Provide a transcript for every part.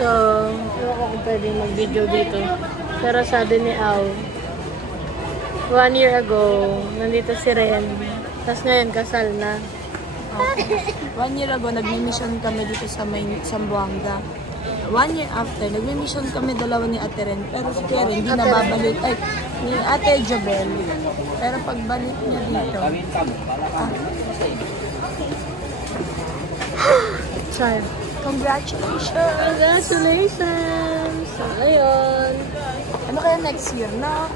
So, ewan ko kung pwede mag-video dito. Pero sabi ni Au, 1 year ago, nandito si Ren. Tapos ngayon, kasal na. Okay. 1 year ago, nag-mission kami dito sa Zamboanga. 1 year after, nag-mission kami dalawa ni Ate Ren. Pero si Ate Ren, hindi nababalik. Ay, ni Ate Jobel. Pero pagbalik niya dito, Sorry. congratulations! Congratulations! So, ayun. Ano kaya next year, no?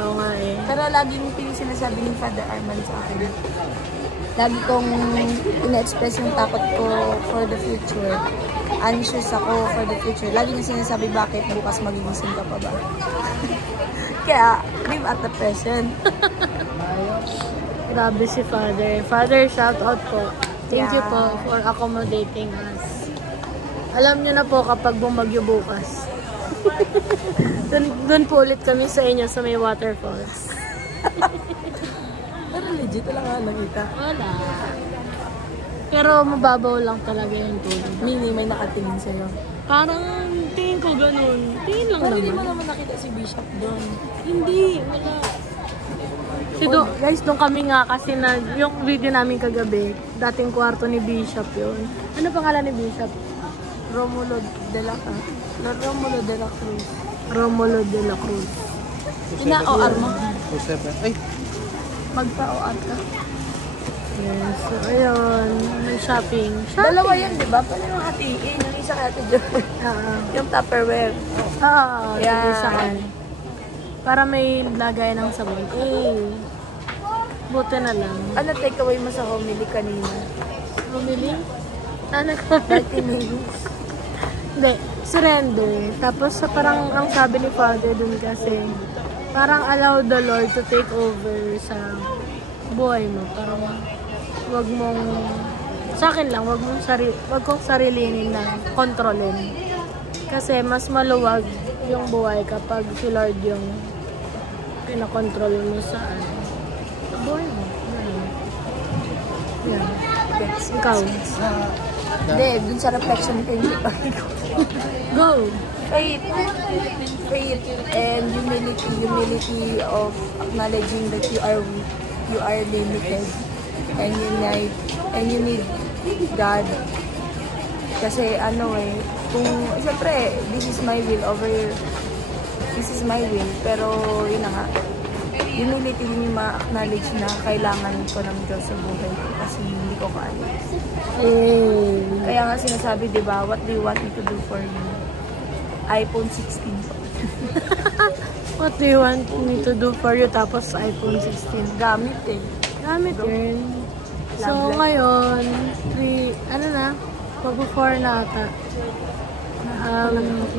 Oo nga eh. Pero laging sinasabi ni Father Arman sa akin. Lagi kong ina-express yung takot ko for the future. Anxious ako for the future. Lagi niya sinasabi, bakit bukas magigising ka pa ba? Kaya, live at the present. Grabe si Father. Father, shout out po. Thank you Yeah. po for accommodating us. Alam nyo na po kapag bumagyo bukas. Doon po ulit kami sa inyo sa may waterfalls. Pero legit, wala nga nakita. Wala. Pero mababaw lang talaga yung tubig. Mini, may nakatingin sa'yo. Parang tingin ko ganun. Tingin lang Pero hindi mo naman. naman nakita si Bishop doon. Hindi, wala. Guys, doon kami nga kasi na yung video namin kagabi, dating kwarto ni Bishop yun. Ano pangalan ni Bishop? Romulo de la Cruz. Romulo de la Cruz. Ina-OR mo? 27. Ay! Magpa-OR ka. Yes, so ayun, may shopping. Dalawa yan, di ba? Paano yung hatiin? Yung isa kaya ito dyan. Yung Tupperware. Oo, Yan. isa ka. Para may lagay ng sabon. Buti na lang. Ano takeaway mo sa homily kanina? Bumili? Ano ka? 30 minutes. Hindi, surrender. Tapos parang ang sabi ni Father dun kasi, parang allow the Lord to take over sa buhay mo. Parang wag mong, sa akin lang, wag kong sarilinin na kontrolin. Kasi mas maluwag yung buhay kapag si Lord yung pinakontrol mo sa buhay mo. Yan. Gets. Ikaw. Hindi, dun sa reflection ko hindi pa. Go! Faith and humility of acknowledging that you are weak, you are limited, and you need God. Kasi ano kung siyempre this is my will, pero yun na nga, humility yung ma-acknowledge na kailangan ko ng Diyos sa buhay ko kasi hindi ko kaya. Kaya nga sinasabi, di ba, what do you want me to do for you? iPhone 16. What do you want me to do for you? Tapos iPhone 16. Gamit Gamit yun. So, Lovely. ngayon, mag-4 na ata.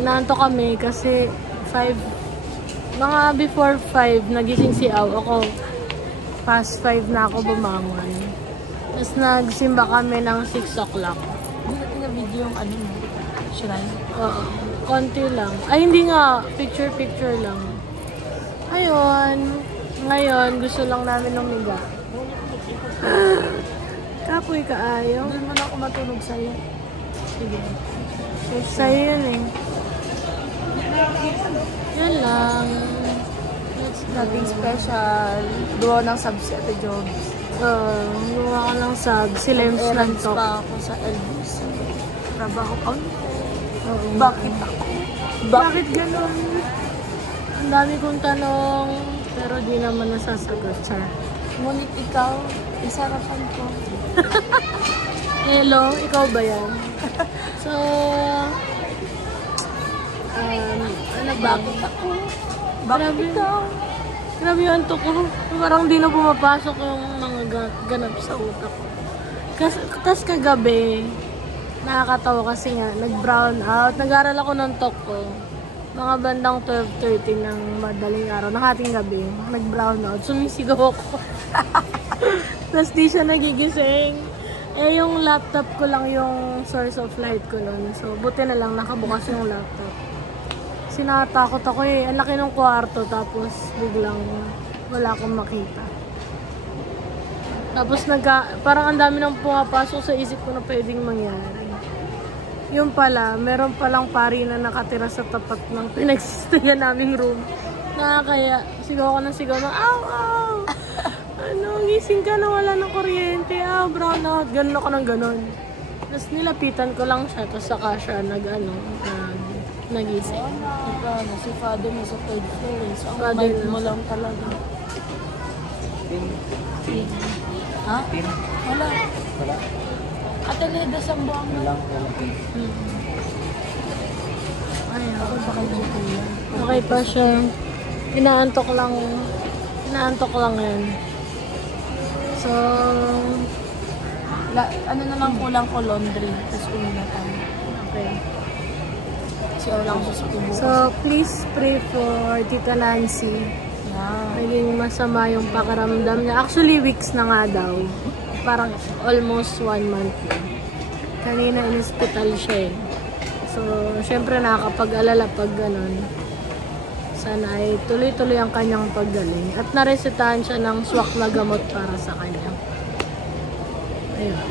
Naanto kami kasi 5, mga before 5, nagising si Au. Ako, past 5 na ako bumangon. Tapos nagsimba kami ng 6 o'clock. Hindi natin na-video yung ano mo, shrine. Oo. Konti lang. Ay, hindi nga. Picture lang. Ayun. Ngayon, gusto lang namin umiga. Kapoy ka ayaw. Doon mo na ako matulog sa'yo. Sige. Sa'yo yun eh. Yan lang. Nothing special. Gawa ng sub si Ate Jobs. Gumawa ka ng sub. Sila yung Errands slantok. pa ako sa LBC. Trabaho ko. Oo. Bakit ako? Bakit ganun? Ang dami kong tanong, pero di naman nasasagot siya. Ngunit ikaw, isarapan ko. Hello, ikaw ba yan? So, ano ba? Bakit ako? Bakit Grabe. ikaw? Grabe yung antok ko. Parang di na pumapasok yung mga ganap sa utak ko. Tapos kagabi, nakakatawa kasi nga, nag-brown out. Nag-aral ako ng talk ko. Mga bandang 12:30 ng madaling araw, ng hating gabi. Nag-brown out. Sumisigaw ako. Tapos di siya nagigising. Eh, yung laptop ko lang yung source of light ko nun. So, buti na lang nakabukas yung laptop. Sinatakot ako eh. Ang laki ng kwarto. Tapos, biglang wala akong makita. Tapos, parang ang dami nang pumapasok sa isip ko na pwedeng mangyari. Yung pala, meron palang pari na nakatira sa tapat ng pinagsistuyan naming room. Nakakaya, sigaw ko ng sigaw na, aw, aw! Ano, gising ka na, wala ng kuryente, brown out. Ganun ako ng ganun. Tapos nilapitan ko lang siya, tapos saka siya nagising. Si father mo sa third floor. So, ang Father mind mo. mo lang talaga. Ha? Wala. Ataleda sa buwang mo. Ayun. Ako baka dito yan. Okay pa siya. Inaantok lang yan. So, Ano na lang kulang ko laundry. Tapos uwi na tayo. okay. Kasi wala ko sa tubo. So, please pray for Tita Nancy. Yeah. Naging masama yung pakiramdam niya. Actually, weeks na nga daw. Parang almost 1 month na. Kanina in-hospital siya eh. So, syempre nakakapag-alala pag ganun. Sana ay tuloy-tuloy ang kanyang paggaling. At naresetahan siya ng swak na gamot para sa kanya. Ayun.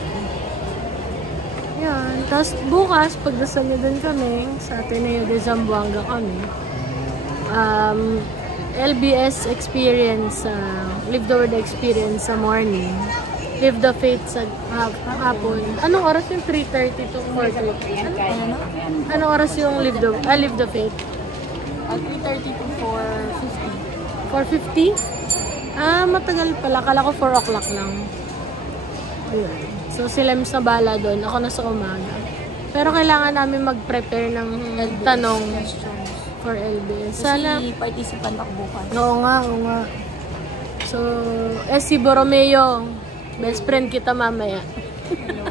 Yan. Tapos bukas, pagdasal niyo din kami, sa Ateneo de Zamboanga kami. LBS experience, Live the Word experience sa morning. Live the Faith sa hapon. Anong oras yung 3:30 to 4:30? Anong oras yung Live the Faith? 3:30 to 4:50. 4:50? Matagal pala. Kala ko 4 o'clock lang. Ayun. So, sila mas nabala doon. Ako na sa umaga. Pero kailangan namin mag-prepare ng tanong for LBS. Sana... Kasi participant ako bukas. Oo nga. So, si Borromeo. Best friend kita mamaya. Hello.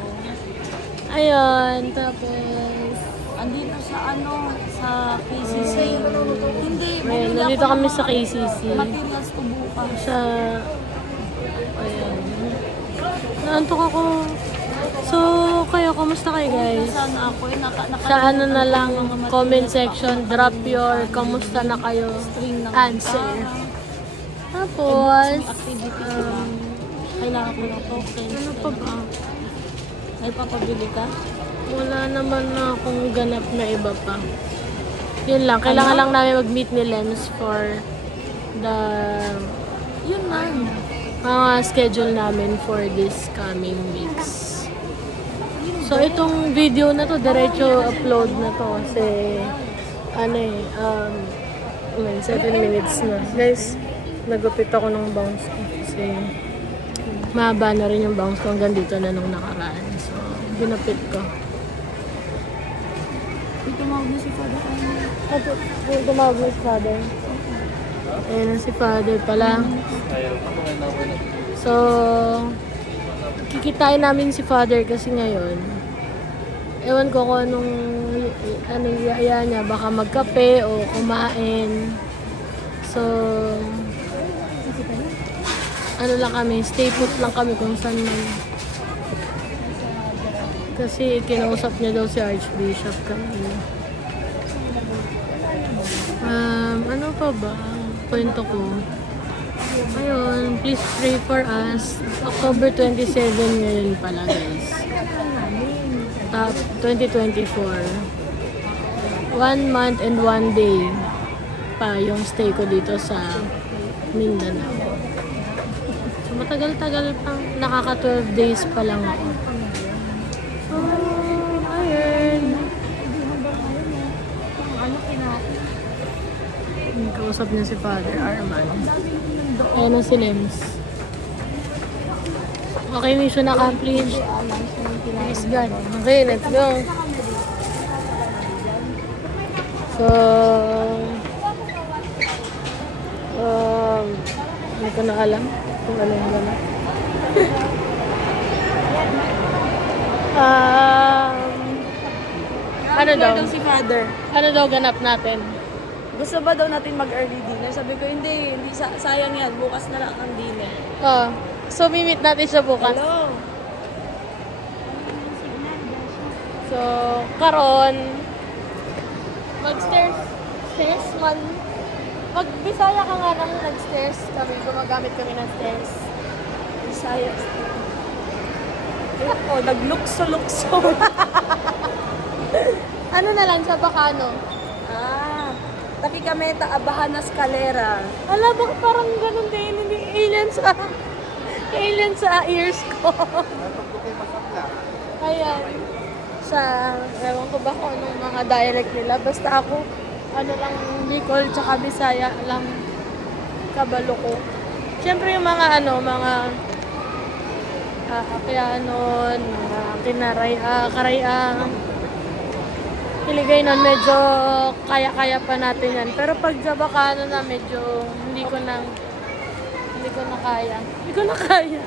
Ayun. Tapos... Andito sa KCC. Hindi. Ayun, nandito kami sa KCC. Materials ko bukas. Sa... Ayun. Naantok ako. So, kayo, kamusta kayo guys? Sana ako Sa ano na lang, comment section, drop your kamusta na kayo answer. Tapos, kailangan ko ng tokens. ano pa ba? May papabili ka? Wala naman na akong ganap na iba pa. Yun lang, kailangan lang namin mag-meet ni Lems for the Yun man. mga schedule namin for this coming weeks. So, itong video na to, diretso upload na to kasi 7 minutes na. Guys, nagupit ako ng bangs ko kasi mahaba na rin yung bangs ko hanggang dito na nung nakaraan. So, ginupit ko. Tumawag na si Father. Tumawag na si Father. Ayan na si Father pala. So, kikitain namin si Father kasi ngayon. Ewan ko kung anong iya niya. Baka magkape o kumain. So, ano lang kami, stay put lang kami kung saan man. Kasi kinausap niya daw si Archbishop kanina. Ano pa ba? Kwento ko. Ayun, please pray for us. October 27 ngayon pala guys. 2024. 1 month and 1 day pa yung stay ko dito sa Mindanao. So matagal-tagal pang, nakaka 12 days pa lang ako. So, ayun. Kausap niya si Father Arman. Ayun na si Lems. Okay, mission accomplished. Praise God. Okay, let's go. So, hindi ko na alam kung ano yung gano'n. Ano daw? Si Father. Ano daw ganap natin? Gusto ba daw natin mag-early dinner? Sabi ko, hindi sayang yan. Bukas na lang ang dinner. So, meet natin siya bukas. Hello. So, karon mag-stairs man. Mag-Bisaya ka nga nang nag-stairs kami. Gumagamit kami ng stairs. Bisaya. Oh, naglukso-lukso. Ano na lang sa Bacano? Tapi kami taabahan na skalera. Wala ba parang ganun din, hindi alien sa ears ko. Ayan. Ewan ko ba kung anong mga dialect nila. Basta ako, ano lang, Bicol tsaka Bisaya lang kabalo ko. Siyempre yung mga Apianon, mga Karayang, Hiligay nun, medyo kaya-kaya pa natin yan. Pero pag sa Bacano na medyo hindi ko na kaya.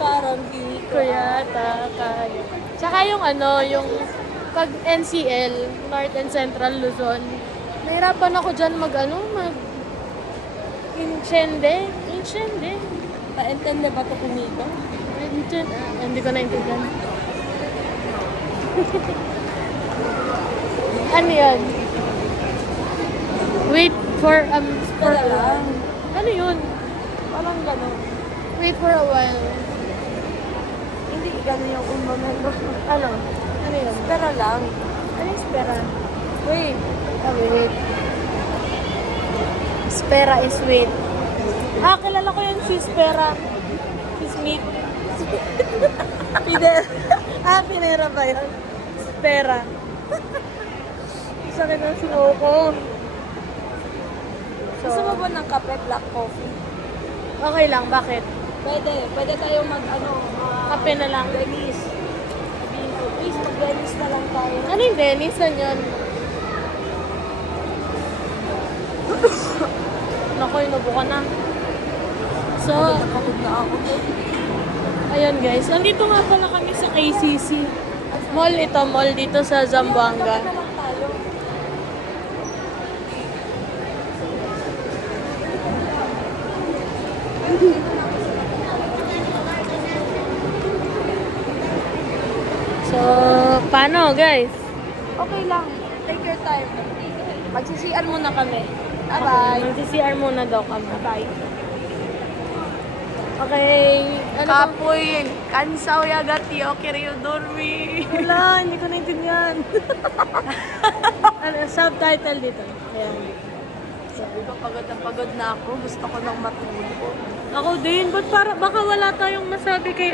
Parang hindi Ko yata kaya. Tsaka yung yung pag NCL, North and Central Luzon, nahirapan ako dyan Inchende. Paintende ba ito kumita? Hindi ko naintindihan. Ano yun? Wait for lang. Ano yun? Parang gano'n. Wait for a while. Hindi gano'n yung momento. Ano? Ano yun? Espera lang. Ano yung espera? Wait. Wait. Espera is wait. Kilala ko yun si Espera. Si Smith. Pinera ba yun? Espera. Sakit ang sinow ko. Gusto mo ba ng kape, black coffee? Okay lang, bakit? Pwede tayo Kape na lang. Dennis. Sabihin ko, please, mag-Dennis na lang tayo. Ano yung Dennis? Saan yun? Naku, inubo ka na. So, Napagod na ako. ayun guys. Nandito nga pala kami sa KCC. Mall dito sa Zamboanga. Kape na lang tayo. So, paano guys? Okay lang. Take your time. Magsisian muna kami. Okay, Bye-bye. mag-CR muna daw kami. Bye. Okay. Ano bang- Kapoy, kansaw yagati, okay rin dormi. Wala, hindi ko naintindihan. Subtitle dito. Ayan. Sabi ko, pagod na ako. Gusto ko nang matulog. Ako din. Baka wala tayong masabi kay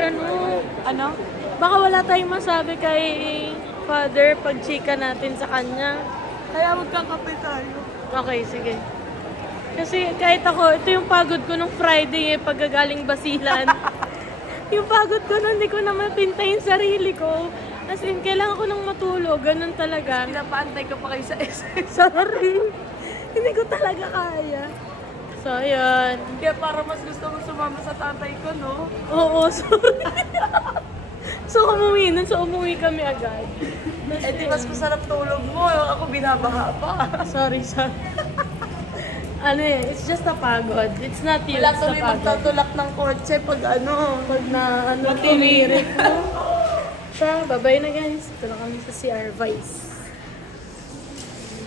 Ano? Baka wala tayong masabi kay Father pag chika natin sa kanya. Kaya magkakape tayo. Okay, sige. Kasi kahit ako, ito yung pagod ko nung Friday pagkagaling Basilan. Yung pagod ko nun, hindi ko na mapintay yung sarili ko. As in, kailangan ko nang matulog. Ganun talaga. Pinapaantay ko pa kayo sa SS. Sorry. Hindi ko talaga kaya. So, yun. Kaya para mas gusto mo sumama sa tatay ko, no? Oo, sorry. So, umuwi kami agad. Eh, di mas masarap tulog mo. Ako binabaha pa. Sorry. It's just a pagod. It's not you, Wala it's a tuloy pagod. magtatulak ng kotse pag Pag tumirik mo. So, bye-bye na guys. Ito na kami sa CR Vice.